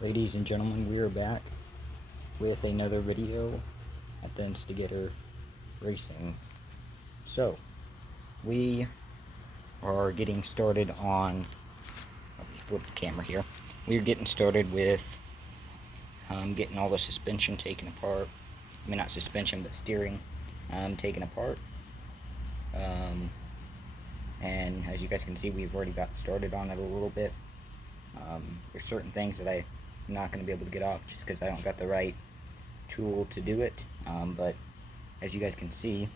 Ladies and gentlemen, we are back with another video at the Instigator Racing. So, we are getting started on, let me flip the camera here. We're getting started with getting all the suspension taken apart. I mean, not suspension, but steering taken apart. And as you guys can see, we've already got started on it a little bit. There's certain things that I'm not going to be able to get off just because I don't got the right tool to do it. But as you guys can see,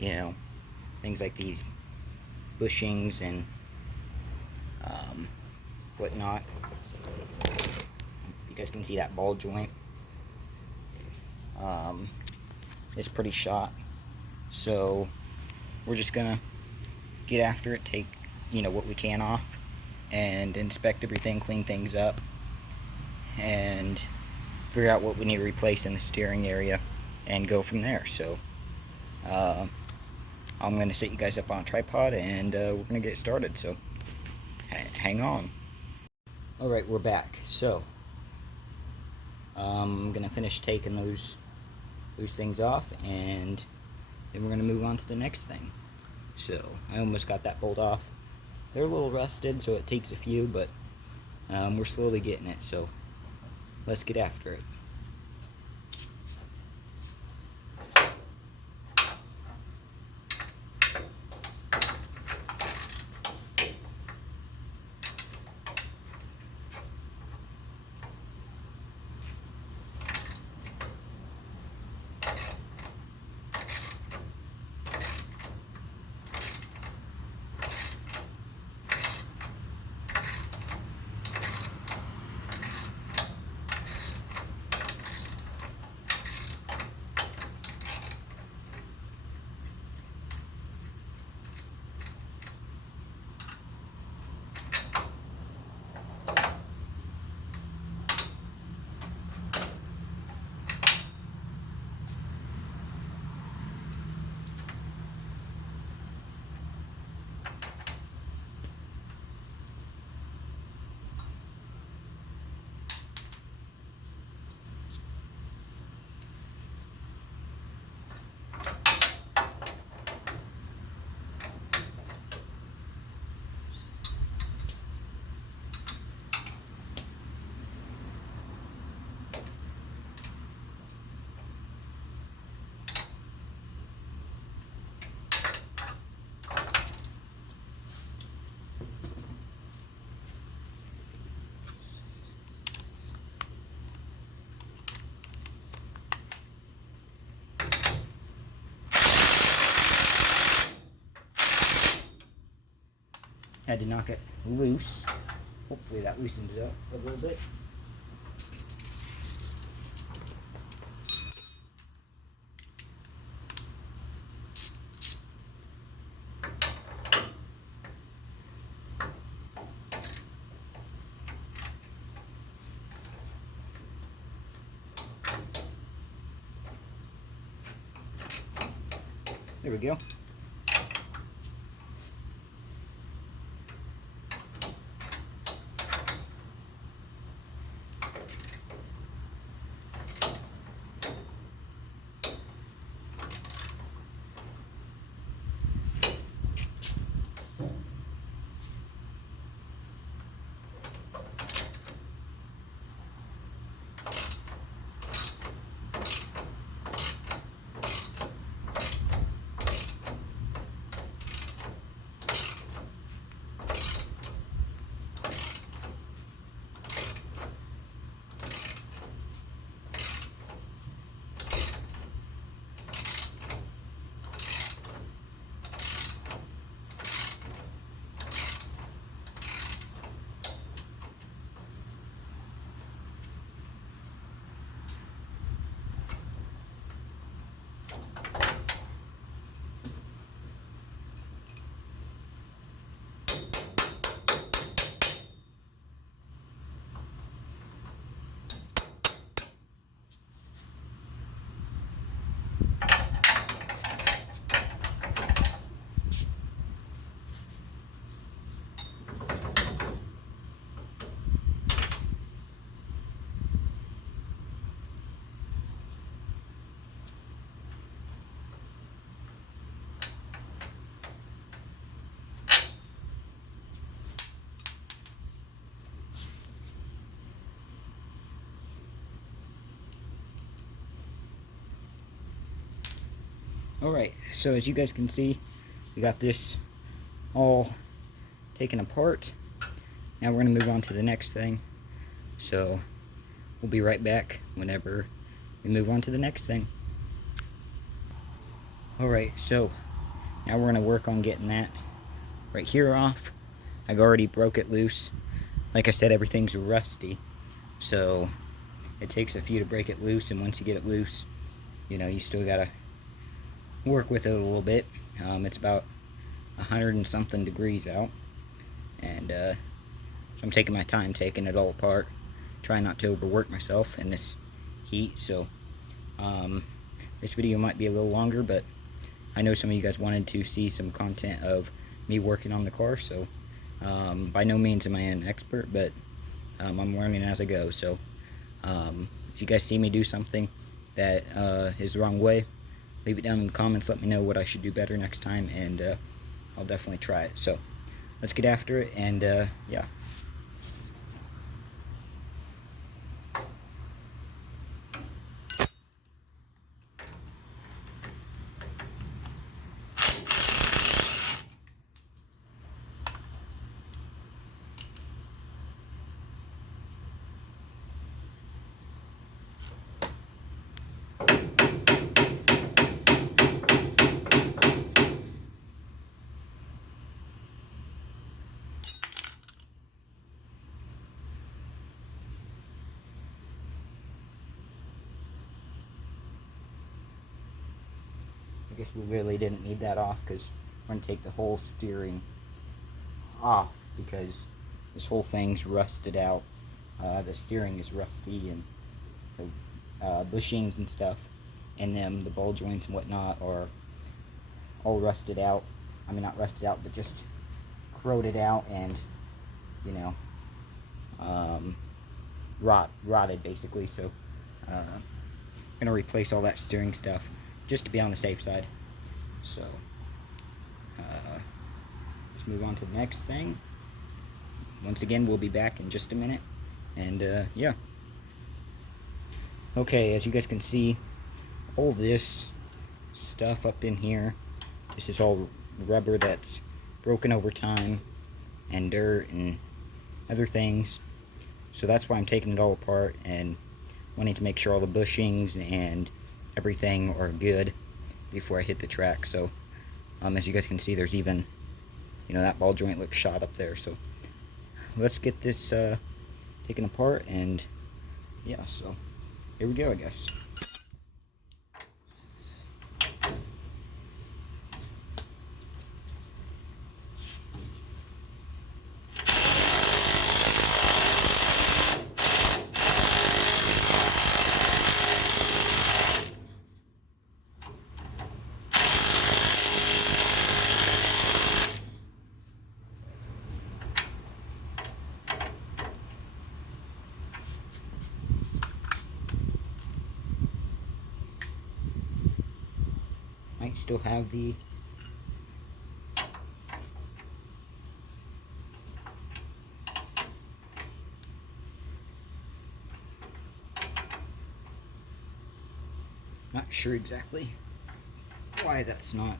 you know, things like these bushings and whatnot. You guys can see that ball joint. It's pretty shot. So we're just gonna get after it, take what we can off, and inspect everything, clean things up, and figure out what we need to replace in the steering area, and go from there. So I'm gonna set you guys up on a tripod, and we're gonna get started. So hang on. All right, we're back. So I'm gonna finish taking those things off, and then we're gonna move on to the next thing. So I almost got that bolt off. They're a little rusted, so it takes a few, but we're slowly getting it, so let's get after it. Had to knock it loose. Hopefully that loosened it up a little bit. There we go. Alright, so as you guys can see, we got this all taken apart. Now we're going to move on to the next thing. So we'll be right back whenever we move on to the next thing. Alright, so now we're going to work on getting that right here off. I already broke it loose. Like I said, everything's rusty, so it takes a few to break it loose, and once you get it loose, you know, you still gotta work with it a little bit. It's about 100 and something degrees out, and so I'm taking my time taking it all apart, trying not to overwork myself in this heat. So this video might be a little longer, but I know some of you guys wanted to see some content of me working on the car, so by no means am I an expert, but I'm learning as I go. So if you guys see me do something that is the wrong way, leave it down in the comments. Let me know what I should do better next time, and I'll definitely try it. So let's get after it, and yeah. I guess we really didn't need that off, because we're going to take the whole steering off because this whole thing's rusted out. The steering is rusty, and the bushings and stuff, and then the ball joints and whatnot are all rusted out. I mean, not rusted out, but just corroded out, and, you know, rotted basically. So I'm going to replace all that steering stuff just to be on the safe side. So let's move on to the next thing. Once again, we'll be back in just a minute, and yeah. Okay, as you guys can see, all this stuff up in here, this is all rubber that's broken over time, and dirt and other things. So that's why I'm taking it all apart and wanting to make sure all the bushings and everything are good before I hit the track. So as you guys can see, there's even, you know, that ball joint looks shot up there. So let's get this taken apart, and yeah, so here we go, I guess. Might still have the not sure exactly why that's not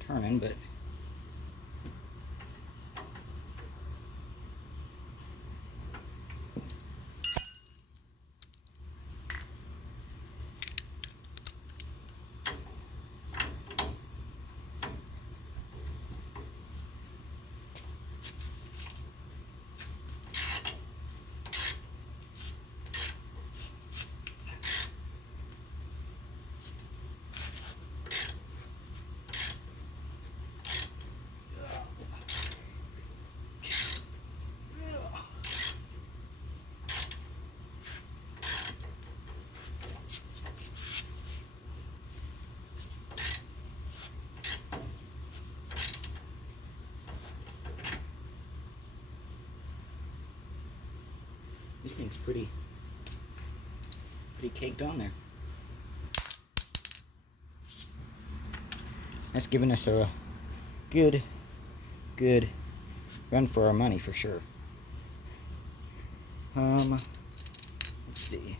turning, but this thing's pretty caked on there. That's giving us a good run for our money for sure. Let's see.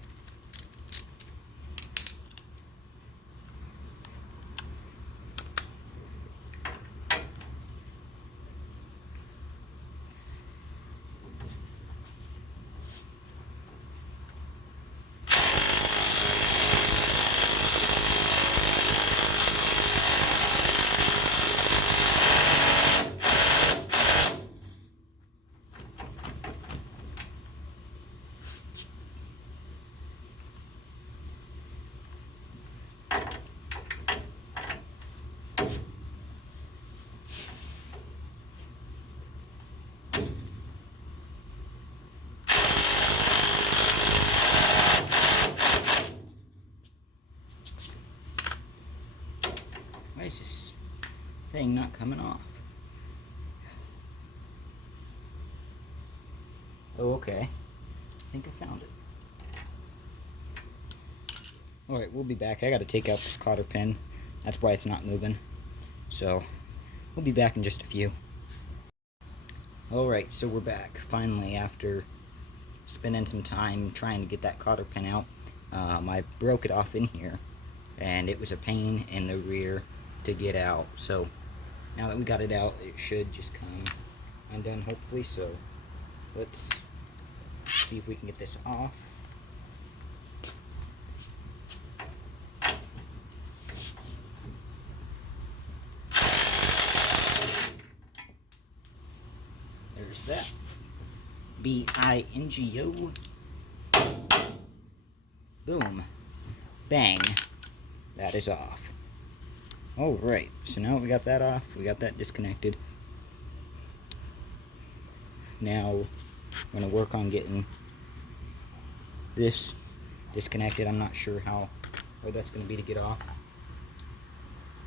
thing not coming off. Oh, okay. I think I found it. Alright, we'll be back. I gotta take out this cotter pin. That's why it's not moving. So, we'll be back in just a few. Alright, so we're back. Finally, after spending some time trying to get that cotter pin out, I broke it off in here. And it was a pain in the rear to get out. So, now that we got it out, it should just come undone, hopefully. So, let's see if we can get this off. There's that. B-I-N-G-O. Boom. Bang. That is off. Alright, so now we got that off. We got that disconnected. Now, I'm going to work on getting this disconnected. I'm not sure how hard that's going to be to get off.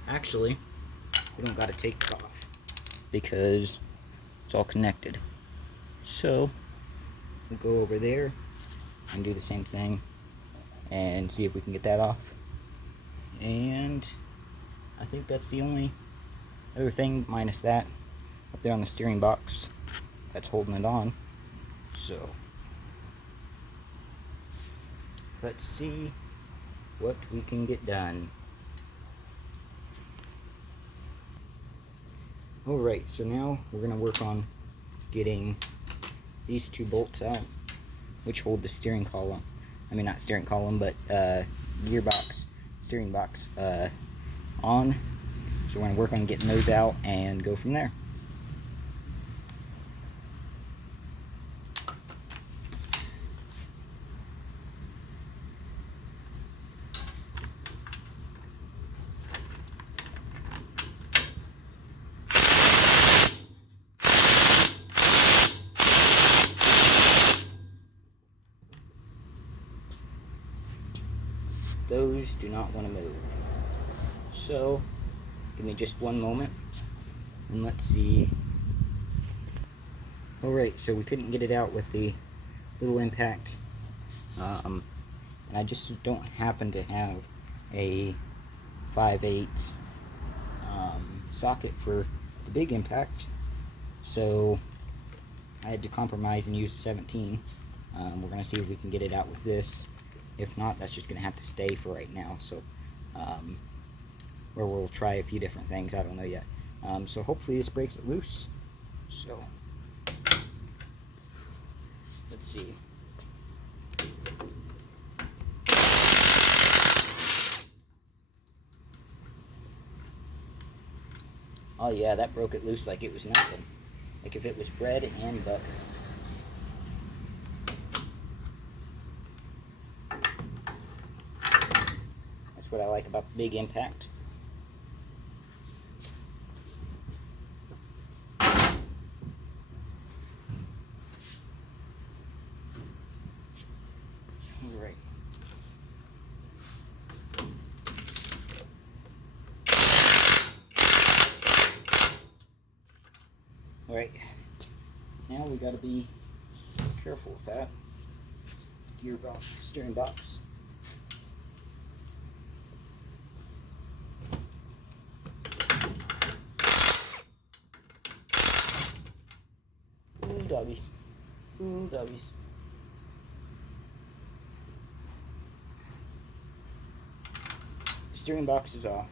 Actually, we don't got to take it off because it's all connected. So, we'll go over there and do the same thing and see if we can get that off. And I think that's the only other thing minus that up there on the steering box that's holding it on. So, let's see what we can get done. Alright, so now we're going to work on getting these two bolts out, which hold the steering column. I mean, not steering column, but gearbox, steering box on. So we're going to work on getting those out and go from there. Those do not want to move. So, give me just one moment, and let's see. Alright, so we couldn't get it out with the little impact, and I just don't happen to have a 5/8 socket for the big impact, so I had to compromise and use a 17. We're going to see if we can get it out with this. If not, that's just going to have to stay for right now. So, or we'll try a few different things. I don't know yet. So hopefully this breaks it loose. So, let's see. Oh yeah, that broke it loose like it was nothing. Like if it was bread and butter. That's what I like about the big impact. Alright. Alright. Now we gotta be careful with that. Gearbox, steering box. Ooh, doggies. Ooh, doggies. The steering box is off.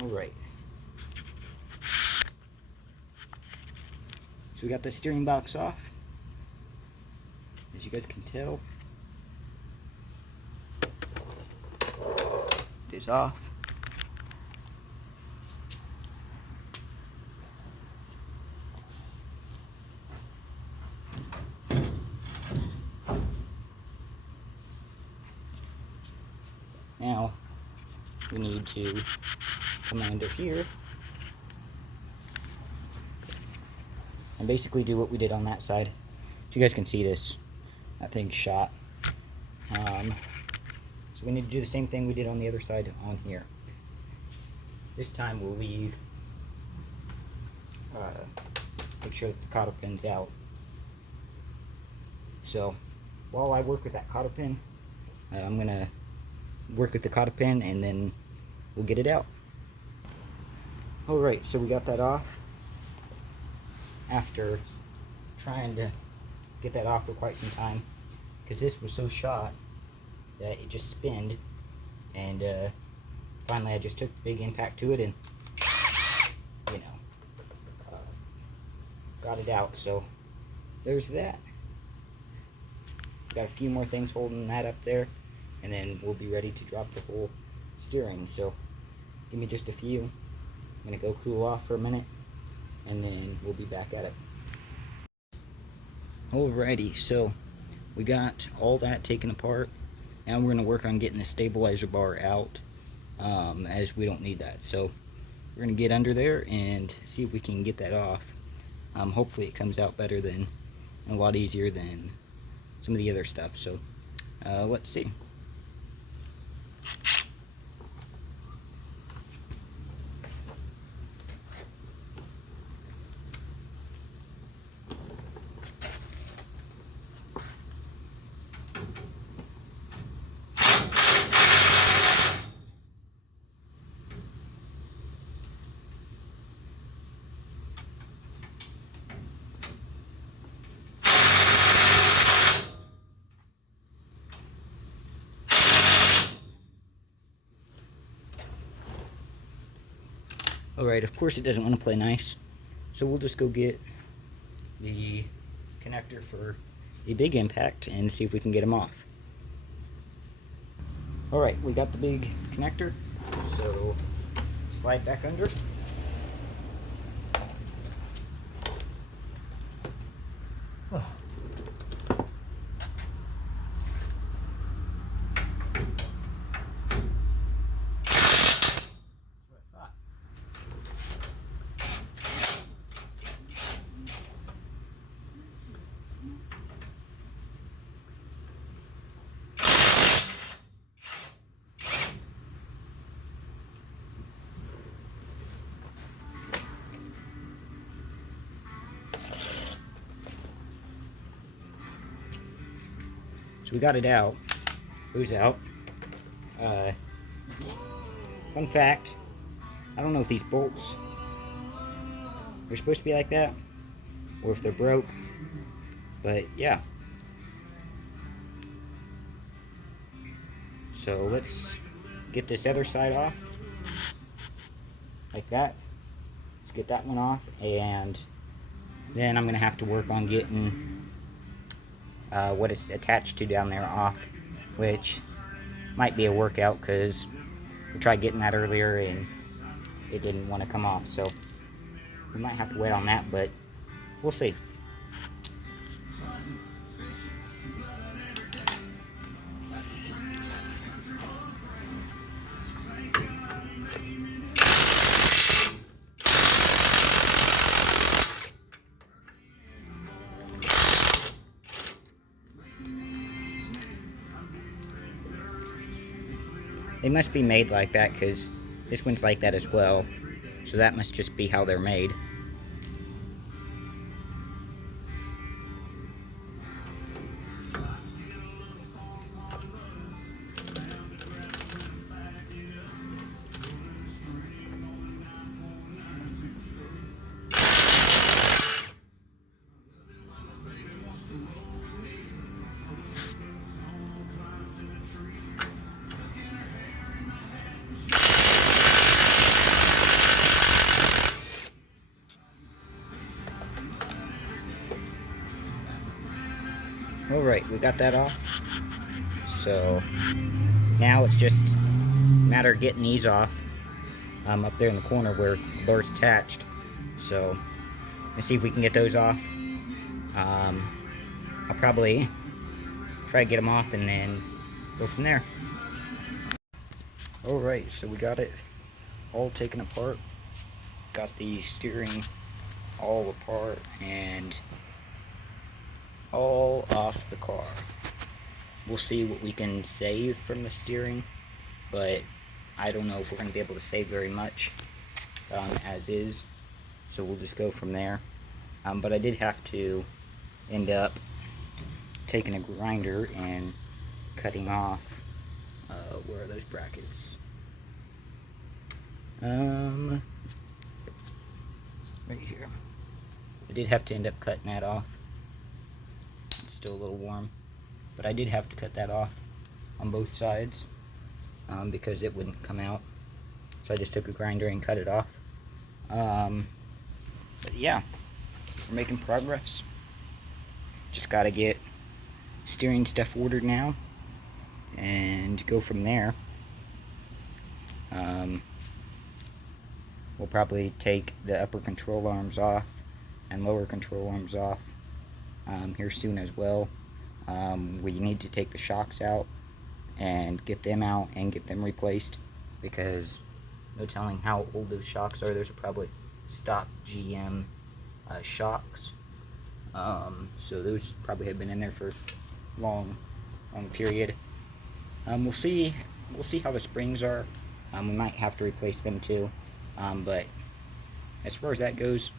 Alright. So we got the steering box off. As you guys can tell, it is off. Now we need to come under here and basically do what we did on that side. you guys can see this, that thing's shot. So we need to do the same thing we did on the other side on here. This time we'll leave, make sure that the cotter pin's out. So while I work with that cotter pin, I'm gonna work with the cotter pin and then we'll get it out. Alright, so we got that off after trying to get that off for quite some time because this was so shot that it just spinned, and finally I just took the big impact to it and, you know, got it out. So there's that. Got a few more things holding that up there, and then we'll be ready to drop the whole steering. So give me just a few. I'm gonna go cool off for a minute, and then we'll be back at it. Alrighty, so we got all that taken apart. Now we're gonna work on getting the stabilizer bar out, as we don't need that. So we're gonna get under there and see if we can get that off. Hopefully it comes out better than, and a lot easier than some of the other stuff. So let's see. Alright, of course it doesn't want to play nice, so we'll just go get the connector for the big impact and see if we can get them off. Alright, we got the big connector, so slide back under. Oh. We got it out. Who's out? Fun fact, I don't know if these bolts are supposed to be like that or if they're broke, but yeah. So let's get this other side off like that. Let's get that one off, and then I'm gonna have to work on getting what it's attached to down there off, which might be a workout because we tried getting that earlier and it didn't want to come off, so we might have to wait on that, but we'll see. They must be made like that because this one's like that as well. So that must just be how they're made. Alright, we got that off. So now it's just a matter of getting these off up there in the corner where the bar's attached. So let's see if we can get those off. I'll probably try to get them off and then go from there. Alright, so we got it all taken apart. Got the steering all apart, and all off the car. We'll see what we can save from the steering, but I don't know if we're going to be able to save very much as is, so we'll just go from there. But I did have to end up taking a grinder and cutting off, where are those brackets? Right here. I did have to end up cutting that off. It's still a little warm, but I did have to cut that off on both sides because it wouldn't come out. So I just took a grinder and cut it off. But yeah, we're making progress. Just gotta get steering stuff ordered now and go from there. We'll probably take the upper control arms off and lower control arms off here soon as well. We need to take the shocks out and get them out and get them replaced, because no telling how old those shocks are. Those are probably stock GM shocks, so those probably have been in there for a long period. We'll see how the springs are. We might have to replace them too, but as far as that goes,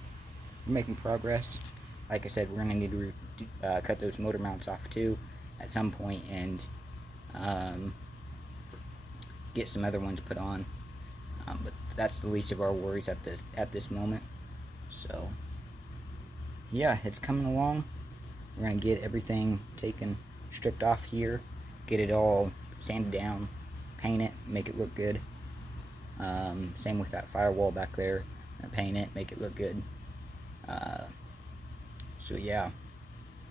we're making progress. Like I said, we're going to need to cut those motor mounts off too at some point, and get some other ones put on. But that's the least of our worries at this moment. So yeah, it's coming along. We're going to get everything stripped off here, get it all sanded down, paint it, make it look good. Same with that firewall back there. Paint it, make it look good. So yeah,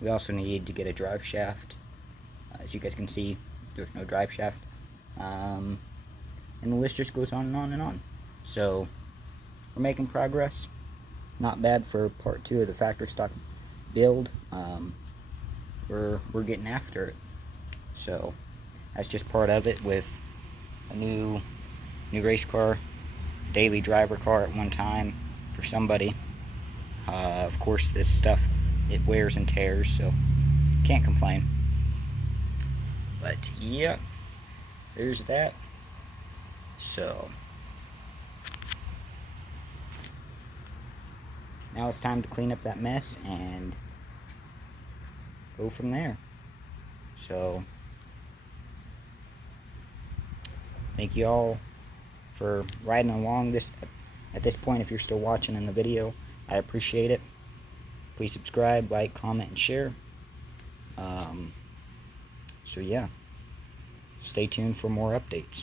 we also need to get a drive shaft. As you guys can see, there's no drive shaft. And the list just goes on and on and on. So we're making progress. Not bad for part 2 of the factory stock build. We're getting after it. So that's just part of it, with a new race car, daily driver car at one time for somebody. Of course, this stuff, it wears and tears, so can't complain. But yeah, there's that. So now it's time to clean up that mess and go from there. So thank you all for riding along at this point. If you're still watching in the video, I appreciate it. Please subscribe, like, comment, and share. So yeah, stay tuned for more updates.